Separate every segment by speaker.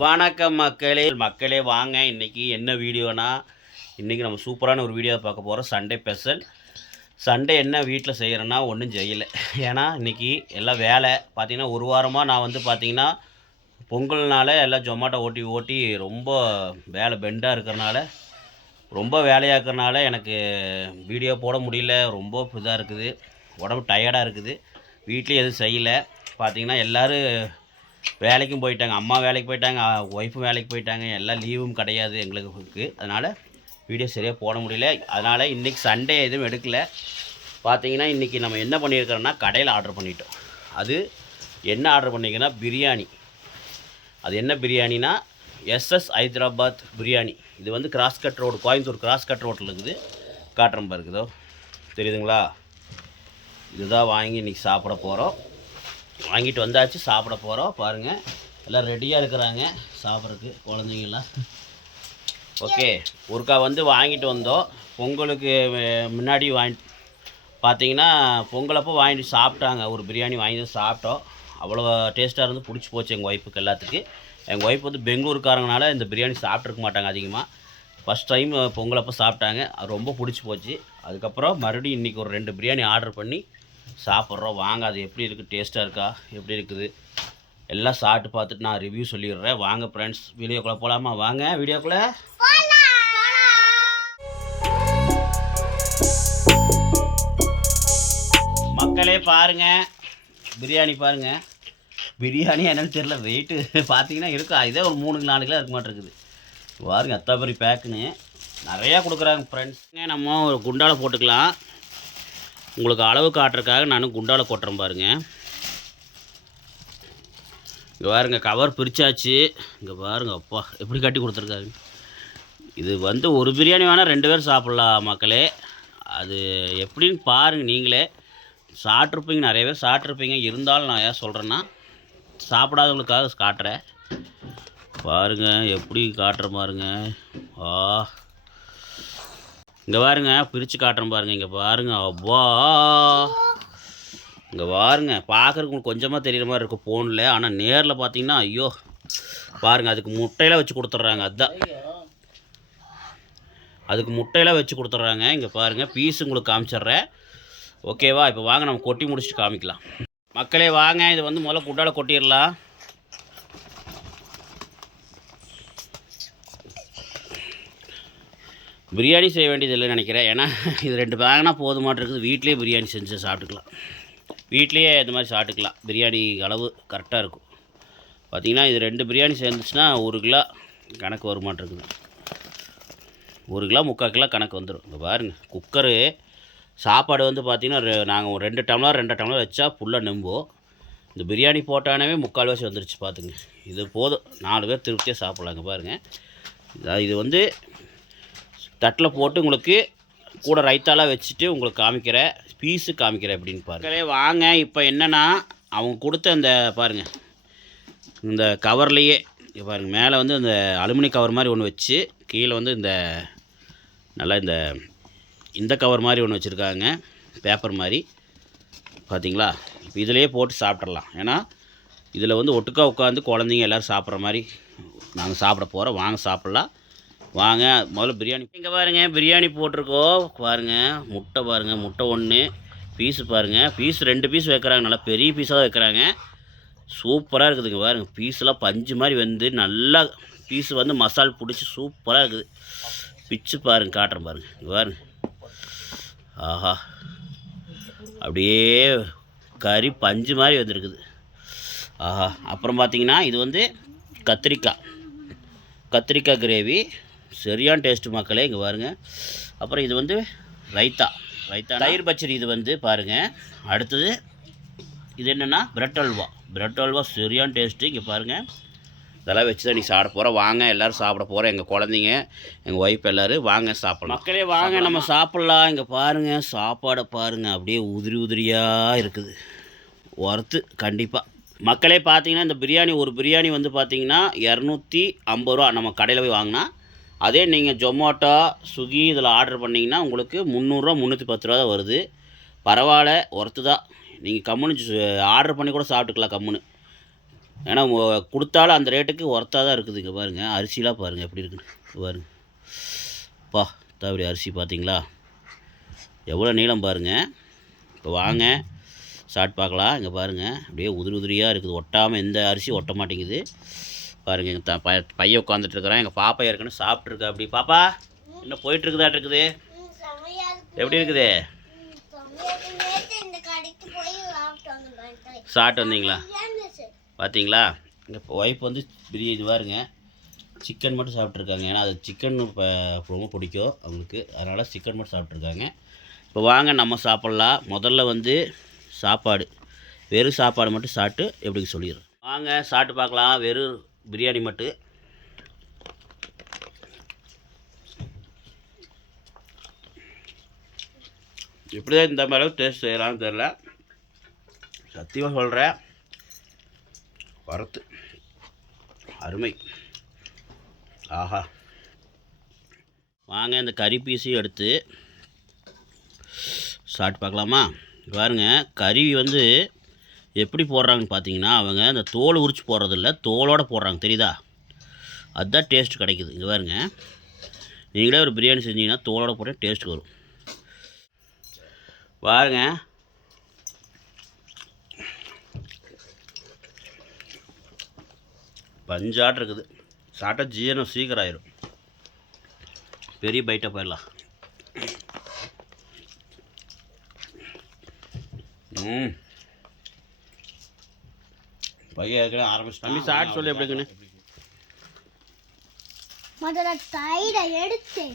Speaker 1: வணக்கம் மக்களே மக்களே வாங்க இன்றைக்கி என்ன வீடியோனா இன்றைக்கி நம்ம சூப்பரான ஒரு வீடியோ பார்க்க போகிறோம் சண்டே ஸ்பெஷல் சண்டே என்ன வீட்டில் செய்கிறேன்னா ஒன்றும் செய்யலை ஏன்னா இன்றைக்கி எல்லாம் வேலை பார்த்திங்கன்னா ஒரு வாரமாக நான் வந்து பார்த்திங்கன்னா பொங்கல்னால எல்லாம் ஜொமாட்டோ ஓட்டி ஓட்டி ரொம்ப வேலை பெண்டாக இருக்கிறனால ரொம்ப வேலையாக இருக்கிறனால எனக்கு வீடியோ போட முடியல ரொம்ப இதாக இருக்குது உடம்பு டயர்டாக இருக்குது வீட்லேயும் எதுவும் செய்யலை பார்த்திங்கன்னா எல்லோரும் வேலைக்கும் போயிட்டாங்க அம்மா வேலைக்கு போயிட்டாங்க ஒய்ஃபும் வேலைக்கு போயிட்டாங்க எல்லாம் லீவும் கிடையாது எங்களுக்கு அதனால் வீடியோ சரியாக போட முடியல அதனால் இன்றைக்கி சண்டே எதுவும் எடுக்கலை பார்த்தீங்கன்னா இன்றைக்கி நம்ம என்ன பண்ணியிருக்கிறோன்னா கடையில் ஆர்டர் பண்ணிட்டோம் அது என்ன ஆர்டர் பண்ணிங்கன்னா பிரியாணி அது என்ன பிரியாணினா எஸ்எஸ் ஹைதராபாத் பிரியாணி இது வந்து cross cut road Coimbatore cross cut ரோட்டில் இருக்குது காட்டுறம்பா இருக்குதோ தெரியுதுங்களா இதுதான் வாங்கி இன்றைக்கி சாப்பிட போகிறோம் வாங்கிட்டு வந்தாச்சு சாப்பிட போகிறோம் பாருங்கள் எல்லாம் ரெடியாக இருக்கிறாங்க சாப்பிட்றதுக்கு குழந்தைங்கள்லாம் ஓகே ஒருக்கா வந்து வாங்கிட்டு வந்தோம் பொங்கலுக்கு முன்னாடி வாங்கி பார்த்தீங்கன்னா பொங்கலப்போ வாங்கிட்டு சாப்பிட்டாங்க ஒரு பிரியாணி வாங்கி சாப்பிட்டோம் அவ்வளோ டேஸ்ட்டாக இருந்து பிடிச்சி போச்சு எங்கள் ஒய்ஃபுக்கு எல்லாத்துக்கு எங்கள் ஒய்ஃப் வந்து பெங்களூருக்காரங்கனால இந்த பிரியாணி சாப்பிட்ருக்க மாட்டாங்க அதிகமாக ஃபஸ்ட் டைம் பொங்கலப்போ சாப்பிட்டாங்க அது ரொம்ப பிடிச்சி போச்சு அதுக்கப்புறம் மறுபடியும் இன்றைக்கி ஒரு ரெண்டு பிரியாணி ஆர்டர் பண்ணி சாப்பிட்றோம் வாங்க அது எப்படி இருக்குது டேஸ்ட்டாக இருக்கா எப்படி இருக்குது எல்லாம் சாப்பிட்டு பார்த்துட்டு நான் ரிவ்யூ சொல்லிடுறேன் வாங்க ஃப்ரெண்ட்ஸ் வீடியோக்குள்ளே போகலாமா வாங்க வீடியோக்குள்ளே மக்களே பாருங்கள் பிரியாணி பாருங்கள் பிரியாணி என்னென்னு தெரில வெயிட்டு பார்த்தீங்கன்னா இருக்கும் இதே ஒரு மூணு நாலு கிலோ இருக்க மாட்டேருக்குது பாருங்கள் அத்தாபரி பெரிய பேக்குன்னு நிறையா கொடுக்குறாங்க ஃப்ரெண்ட்ஸுங்க நம்ம ஒரு குண்டாவில் போட்டுக்கலாம் உங்களுக்கு அளவு காட்டுறதுக்காக நான் குண்டால் கொட்டுறேன் பாருங்கள் இங்கே பாருங்கள் கவர் பிரித்தாச்சு இங்கே பாருங்கள் அப்பா எப்படி கட்டி கொடுத்துருக்காரு இது வந்து ஒரு பிரியாணி வேணால் ரெண்டு பேர் சாப்பிட்லாம் மக்களே அது எப்படின்னு பாருங்கள் நீங்களே சாப்பிட்ருப்பீங்க நிறைய பேர் சாப்பிட்ருப்பீங்க இருந்தாலும் நான் ஏன் சொல்கிறேன்னா சாப்பிடாதவங்களுக்காக காட்டுறேன் பாருங்கள் எப்படி காட்டுற பாருங்க ஆ இங்கே பாருங்க பிரித்து காட்டுறேன் பாருங்கள் இங்கே பாருங்கள் அவ்வா இங்கே பாருங்க பார்க்குறக்கு கொஞ்சமாக தெரிகிற மாதிரி இருக்கும் ஃபோனில் ஆனால் நேரில் பார்த்தீங்கன்னா ஐயோ பாருங்கள் அதுக்கு முட்டையெல்லாம் வச்சு கொடுத்துட்றாங்க அதுதான் அதுக்கு முட்டையெல்லாம் வச்சு கொடுத்துட்றாங்க இங்கே பாருங்கள் பீஸ் உங்களுக்கு காமிச்சிட்றேன் ஓகேவா இப்போ வாங்க நம்ம கொட்டி முடிச்சுட்டு காமிக்கலாம் மக்களே வாங்க இது வந்து முதல்ல குட்டால கொட்டிடலாம் பிரியாணி செய்ய வேண்டியது இல்லைன்னு நினைக்கிறேன் ஏன்னா இது ரெண்டு பேங்கனா போதுமாட்டிருக்குது இருக்குது வீட்லேயே பிரியாணி செஞ்சு சாப்பிட்டுக்கலாம் வீட்லேயே இந்த மாதிரி சாப்பிட்டுக்கலாம் பிரியாணி அளவு கரெக்டாக இருக்கும் பார்த்திங்கன்னா இது ரெண்டு பிரியாணி சேர்ந்துச்சுன்னா ஒரு கிலோ கணக்கு வருமாட்டிருக்குது ஒரு கிலோ முக்கால் கிலோ கணக்கு வந்துடும் இங்கே பாருங்கள் குக்கரு சாப்பாடு வந்து பார்த்திங்கன்னா நாங்கள் ஒரு ரெண்டு டம்ளர் ரெண்டு டம்ளர் வச்சா ஃபுல்லாக நிம்போ இந்த பிரியாணி போட்டானவே முக்கால் வாசி வந்துருச்சு பார்த்துங்க இது போதும் நாலு பேர் திருப்தியாக சாப்பிட்லாங்க பாருங்கள் இது வந்து தட்டில் போட்டு உங்களுக்கு கூட ரைத்தாலாக வச்சுட்டு உங்களுக்கு காமிக்கிற பீஸு காமிக்கிறேன் அப்படின்னு பாருங்களே வாங்க இப்போ என்னென்னா அவங்க கொடுத்த அந்த பாருங்கள் இந்த கவர்லேயே பாருங்கள் மேலே வந்து இந்த அலுமினி கவர் மாதிரி ஒன்று வச்சு கீழே வந்து இந்த நல்லா இந்த இந்த கவர் மாதிரி ஒன்று வச்சுருக்காங்க பேப்பர் மாதிரி பார்த்தீங்களா இப்போ இதிலையே போட்டு சாப்பிட்றலாம் ஏன்னா இதில் வந்து ஒட்டுக்கா உட்காந்து குழந்தைங்க எல்லோரும் சாப்பிட்ற மாதிரி நாங்கள் சாப்பிட போகிறோம் வாங்க சாப்பிட்லாம் வாங்க முதல்ல பிரியாணி இங்கே பாருங்கள் பிரியாணி போட்டிருக்கோம் பாருங்கள் முட்டை பாருங்கள் முட்டை ஒன்று பீஸு பாருங்கள் பீஸ் ரெண்டு பீஸ் வைக்கிறாங்க நல்லா பெரிய பீஸாக வைக்கிறாங்க சூப்பராக இருக்குதுங்க பாருங்கள் பீஸ்லாம் பஞ்சு மாதிரி வந்து நல்லா பீஸ் வந்து மசால் பிடிச்சி சூப்பராக இருக்குது பிச்சு பாருங்கள் காட்டுறேன் பாருங்கள் இங்கே பாருங்கள் ஆஹா அப்படியே கறி பஞ்சு மாதிரி வந்துருக்குது ஆஹா அப்புறம் பார்த்திங்கன்னா இது வந்து கத்திரிக்காய் கத்திரிக்காய் கிரேவி சரியான டேஸ்ட்டு மக்களே இங்கே பாருங்கள் அப்புறம் இது வந்து ரைத்தா ரைத்தா தயிர் பச்சரி இது வந்து பாருங்கள் அடுத்தது இது என்னென்னா பிரெட் அல்வா பிரெட் அல்வா சரியான டேஸ்ட்டு இங்கே பாருங்கள் இதெல்லாம் வச்சு தான் நீ சாப்பிட போகிறோம் வாங்க எல்லோரும் சாப்பிட போகிறோம் எங்கள் குழந்தைங்க எங்கள் ஒய்ஃப் எல்லோரும் வாங்க சாப்பிடலாம் மக்களே வாங்க நம்ம சாப்பிட்லாம் இங்கே பாருங்கள் சாப்பாடை பாருங்கள் அப்படியே உதிரி உதிரியாக இருக்குது ஒர்த்து கண்டிப்பாக மக்களே பார்த்தீங்கன்னா இந்த பிரியாணி ஒரு பிரியாணி வந்து பார்த்தீங்கன்னா இரநூத்தி ஐம்பது ரூபா நம்ம கடையில் போய் வாங்கினா அதே நீங்கள் ஜொமோட்டோ ஸ்விக்கி இதில் ஆர்டர் பண்ணிங்கன்னா உங்களுக்கு முந்நூறுரூவா முந்நூற்றி பத்து ரூபா தான் வருது பரவாயில்ல ஒர்த்து தான் நீங்கள் கம்முன்னு ஆர்டர் பண்ணி கூட சாப்பிட்டுக்கலாம் கம்முன்னு ஏன்னா கொடுத்தாலும் அந்த ரேட்டுக்கு ஒர்த்தாக தான் இருக்குது இங்கே பாருங்கள் அரிசிலாம் பாருங்கள் எப்படி இருக்குன்னு பாருங்கள் பா அப்படி அரிசி பார்த்தீங்களா எவ்வளோ நீளம் பாருங்கள் இப்போ வாங்க சாப்பிட்டு பார்க்கலாம் இங்கே பாருங்கள் அப்படியே உதிரி உதிரியாக இருக்குது ஒட்டாமல் எந்த அரிசி ஒட்ட மாட்டேங்குது பாருங்க எங்கள் பையன் உட்காந்துட்டு இருக்கிறான் எங்கள் பாப்பா ஏற்கனவே சாப்பிட்ருக்கா அப்படி பாப்பா இன்னும் இருக்குதா இருக்குது எப்படி இருக்குது சாப்பிட்டு வந்தீங்களா பார்த்தீங்களா எங்கள் ஒய்ஃப் வந்து பிரியாணி இதுவாக பாருங்க சிக்கன் மட்டும் சாப்பிட்ருக்காங்க ஏன்னா அது சிக்கன் இப்போ ரொம்ப பிடிக்கும் அவங்களுக்கு அதனால் சிக்கன் மட்டும் சாப்பிட்ருக்காங்க இப்போ வாங்க நம்ம சாப்பிட்லாம் முதல்ல வந்து சாப்பாடு வெறும் சாப்பாடு மட்டும் சாப்பிட்டு எப்படி சொல்லிடுறோம் வாங்க சாப்பிட்டு பார்க்கலாம் வெறும் பிரியாணி மட்டு எப்படி தான் இந்த மாதிரி டேஸ்ட் செய்யலாம்னு தெரில சத்தியமாக சொல்கிறேன் வரத்து அருமை ஆஹா வாங்க இந்த கறி பீஸையும் எடுத்து சாப்பிட்டு பார்க்கலாமா பாருங்கள் கறி வந்து எப்படி போடுறாங்கன்னு பார்த்தீங்கன்னா அவங்க அந்த தோல் உரிச்சு போடுறதில்ல தோலோடு போடுறாங்க தெரியுதா அதுதான் டேஸ்ட் கிடைக்குது இங்கே பாருங்க நீங்களே ஒரு பிரியாணி செஞ்சீங்கன்னா தோலோடு போட்டால் டேஸ்ட் வரும் பாருங்க பஞ்சாட்டு இருக்குது சாப்பிட்டா ஜீரணம் சீக்கிரம் ஆயிரும் பெரிய பைட்டாக போயிடலாம் ம் பையன்
Speaker 2: முதல்ல எடுத்து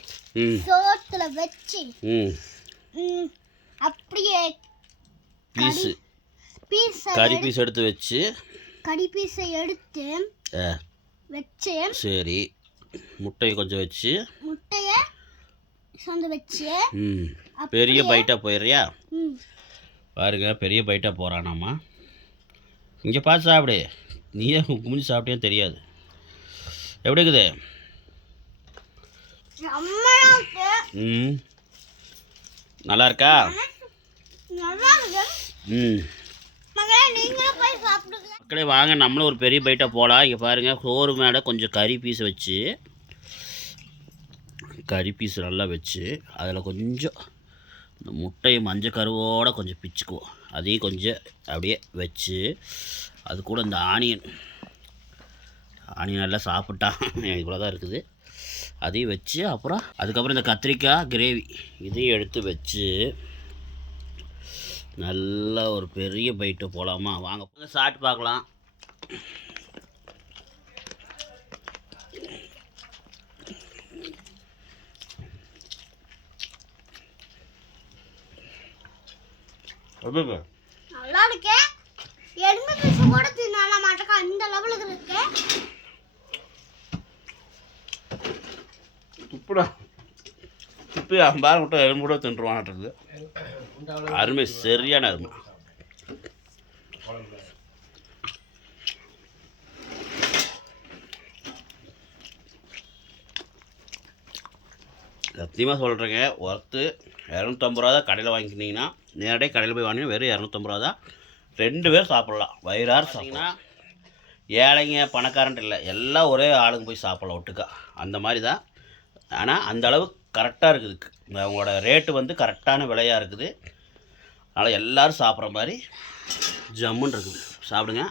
Speaker 2: வச்சு ம் ம், அப்படியே
Speaker 1: பீஸு கறி பீஸ் எடுத்து வச்சு
Speaker 2: கறி பீஸை எடுத்து வச்சு
Speaker 1: சரி முட்டையை கொஞ்சம் வச்சு
Speaker 2: முட்டைய சொந்த வச்சு
Speaker 1: பெரிய பைட்டாக போயிடுறியா ம் பாருங்க பெரிய பைட்டாக போகிறானாம்மா இங்கே பார்த்து சாப்பிடு நீயே குமிஞ்சு சாப்பிட்டே தெரியாது எப்படி இருக்குது ம் நல்லா இருக்கா ம் மக்களே வாங்க நம்மளும் ஒரு பெரிய பைட்டாக போகலாம் இங்கே பாருங்கள் சோறு மேலே கொஞ்சம் கறி பீஸ் வச்சு கறி பீஸ் நல்லா வச்சு அதில் கொஞ்சம் இந்த முட்டையை மஞ்சள் கருவோடு கொஞ்சம் பிச்சுக்குவோம் அதையும் கொஞ்சம் அப்படியே வச்சு அது கூட இந்த ஆனியன் ஆனியன் நல்லா சாப்பிட்டான் இவ்வளோ தான் இருக்குது அதையும் வச்சு அப்புறம் அதுக்கப்புறம் இந்த கத்திரிக்காய் கிரேவி இதையும் எடுத்து வச்சு நல்லா ஒரு பெரிய பைட்டு போகலாமா வாங்க சாப்பிட்டு பார்க்கலாம் அதுக்கு
Speaker 2: நல்லா இருக்கு எலும்பு பீஸ் கூட தின்னால மாட்டக்கா இந்த லெவலுக்கு இருக்கு
Speaker 1: துப்புடா துப்பி பாரு மட்டும் எலும்பு கூட தின்றுவான்ட்டு அருமை சரியான அருமை சத்தியமாக சொல்கிறேங்க ஒர்த்து இரநூத்தம்பது ரூபா தான் கடையில் வாங்கிக்கிட்டிங்கன்னா நேரடியாக கடையில் போய் வாங்கினா வெறும் இரநூத்தம்பது ரூபா தான் ரெண்டு பேர் சாப்பிட்லாம் வயிறாறு சாப்பிட்டீங்கன்னா ஏழைங்க பணக்காரன்ட்டு இல்லை எல்லாம் ஒரே ஆளுங்க போய் சாப்பிட்லாம் ஒட்டுக்கா அந்த மாதிரி தான் ஆனால் அந்த அளவு கரெக்டாக இருக்குது அவங்களோட ரேட்டு வந்து கரெக்டான விலையாக இருக்குது அதனால் எல்லோரும் சாப்பிட்ற மாதிரி ஜம்முன்னு இருக்குது சாப்பிடுங்க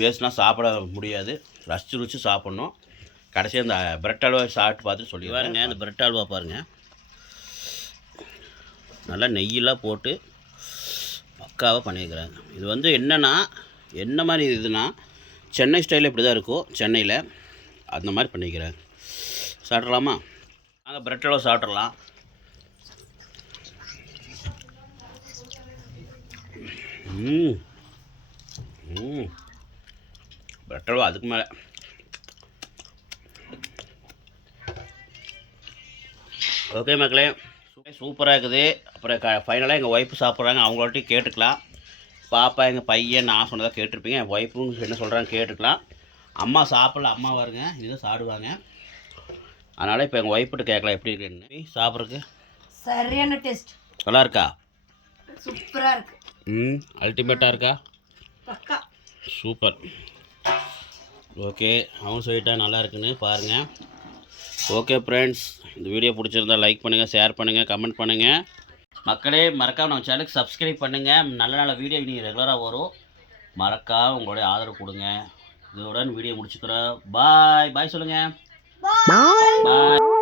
Speaker 1: பேசினா சாப்பிட முடியாது ரசிச்சு ருச்சி சாப்பிட்ணும் கடைசியாக அந்த பிரெட் அல்வா சாப்பிட்டு பார்த்துட்டு சொல்லி பாருங்க இந்த பிரெட் அல்வா பாருங்கள் நல்லா நெய்யெல்லாம் போட்டு பக்காவாக பண்ணியிருக்கிறாங்க இது வந்து என்னென்னா என்ன மாதிரி இதுன்னா சென்னை ஸ்டைலில் இப்படி தான் இருக்கும் சென்னையில் அந்த மாதிரி பண்ணிக்கிறாங்க சாப்பிட்றலாமா நாங்கள் பிரெட் அல்வா சாப்பிட்றலாம் ம் ம் பெட்டரோ அதுக்கு மேலே ஓகே மக்களே சூப்பராக இருக்குது அப்புறம் க ஃபைனலாக எங்கள் ஒய்ஃப் சாப்பிட்றாங்க அவங்கள்ட்டையும் கேட்டுக்கலாம் பாப்பா எங்கள் பையன் நான் சொன்னதாக கேட்டிருப்பீங்க என் ஒய்ஃபும் என்ன சொல்கிறாங்கன்னு கேட்டுக்கலாம் அம்மா சாப்பிடல அம்மா வருங்க இதுதான் சாப்பிடுவாங்க அதனால் இப்போ எங்கள் ஒய்ஃப்ட்டு கேட்கலாம் எப்படி இருக்குன்னு சாப்பிட்றதுக்கு
Speaker 2: சரியான டேஸ்ட் நல்லா இருக்கா சூப்பராக இருக்கு
Speaker 1: ம் அல்டிமேட்டாக
Speaker 2: இருக்கா
Speaker 1: சூப்பர் ஓகே அவன் சொல்லிட்டா நல்லா இருக்குன்னு பாருங்கள் ஓகே ஃப்ரெண்ட்ஸ் இந்த வீடியோ பிடிச்சிருந்தா லைக் பண்ணுங்கள் ஷேர் பண்ணுங்கள் கமெண்ட் பண்ணுங்கள் மக்களே மறக்காமல் நம்ம சேனலுக்கு சப்ஸ்கிரைப் பண்ணுங்கள் நல்ல நல்ல வீடியோ நீங்கள் ரெகுலராக வரும் மறக்கா உங்களுடைய ஆதரவு கொடுங்க இதோட வீடியோ முடிச்சுக்கிறோம் பாய் பாய் சொல்லுங்கள் பாய்